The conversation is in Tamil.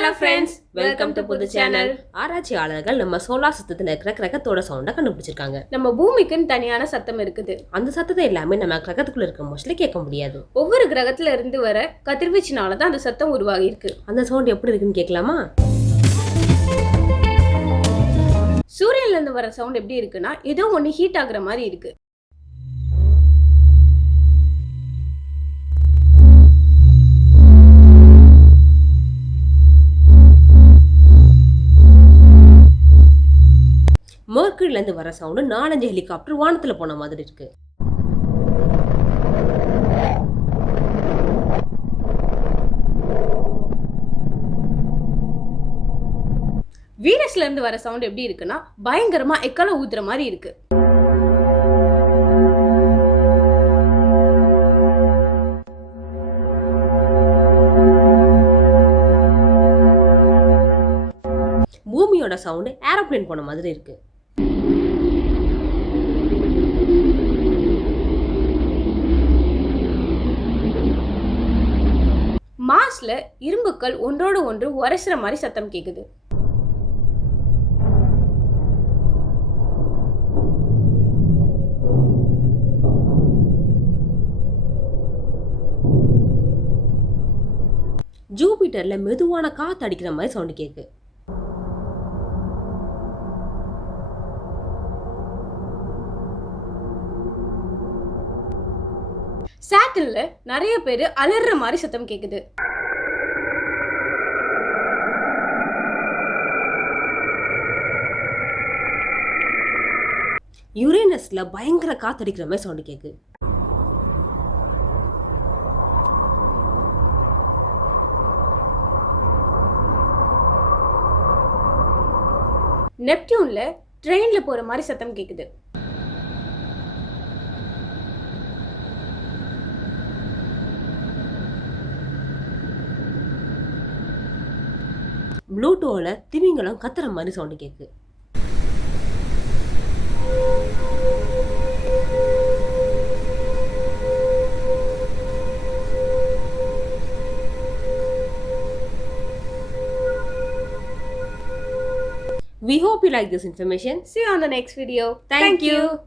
ஹலோ ஃப்ரெண்ட்ஸ் வெல்கம் டு புது சேனல் ஆராய்ச்சியாளர்கள் நம்ம சோலார் சிஸ்டத்தில் இருக்கிற கிரகத்தோட சவுண்டை கண்டுபிடிச்சிருக்காங்க. நம்ம பூமிக்குன்னு தனியான சத்தம் இருக்குது. அந்த சத்தத்தை எல்லாமே நம்ம கிரகத்துக்குள்ள இருக்க மோஸ்ட்லி கேட்க முடியாது. ஒவ்வொரு கிரகத்துல இருந்து வர கதிர்வீச்சினால தான் அந்த சத்தம் உருவாகி இருக்கு அந்த சவுண்ட் எப்படி இருக்குன்னு கேட்கலாமா? சூரியன்ல இருந்து வர சவுண்ட் எப்படி இருக்குன்னா ஏதோ ஒன்று ஹீட் ஆகுற மாதிரி இருக்கு. இருந்து வர சவுண்டு நாலஞ்சு ஹெலிகாப்டர் வானத்துல போன மாதிரி இருக்கு. வீனஸ்ல இருந்து வர சவுண்ட் எப்படி இருக்குன்னா பயங்கரமா எக்கால ஊத்துற மாதிரி இருக்கு. பூமியோட சவுண்டு ஏரோப்ளேன் போன மாதிரி இருக்கு. மாஸ்ல இரும்புக்கள் ஒன்றோடு ஒன்று உரசுற மாதிரி சத்தம் கேக்குது. ஜூபிட்டர்ல மெதுவான காற்று அடிக்கிற மாதிரி சவுண்டு கேக்கு. சாட்டில் நிறைய பேர் அலறுற மாதிரி சத்தம் கேக்குது. யுரேனஸ்ல பயங்கர காத்தடிக்கிற மாதிரி சவுண்டு கேக்கு. நெப்டியூன்ல ட்ரெயினில் போற மாதிரி சத்தம் கேக்குது. ப்ளூட்டோவில் திமிங்கலம் கத்துற மாதிரி சவுண்டு கேக்கு. We hope you like this information. See you on the next video. Thank you.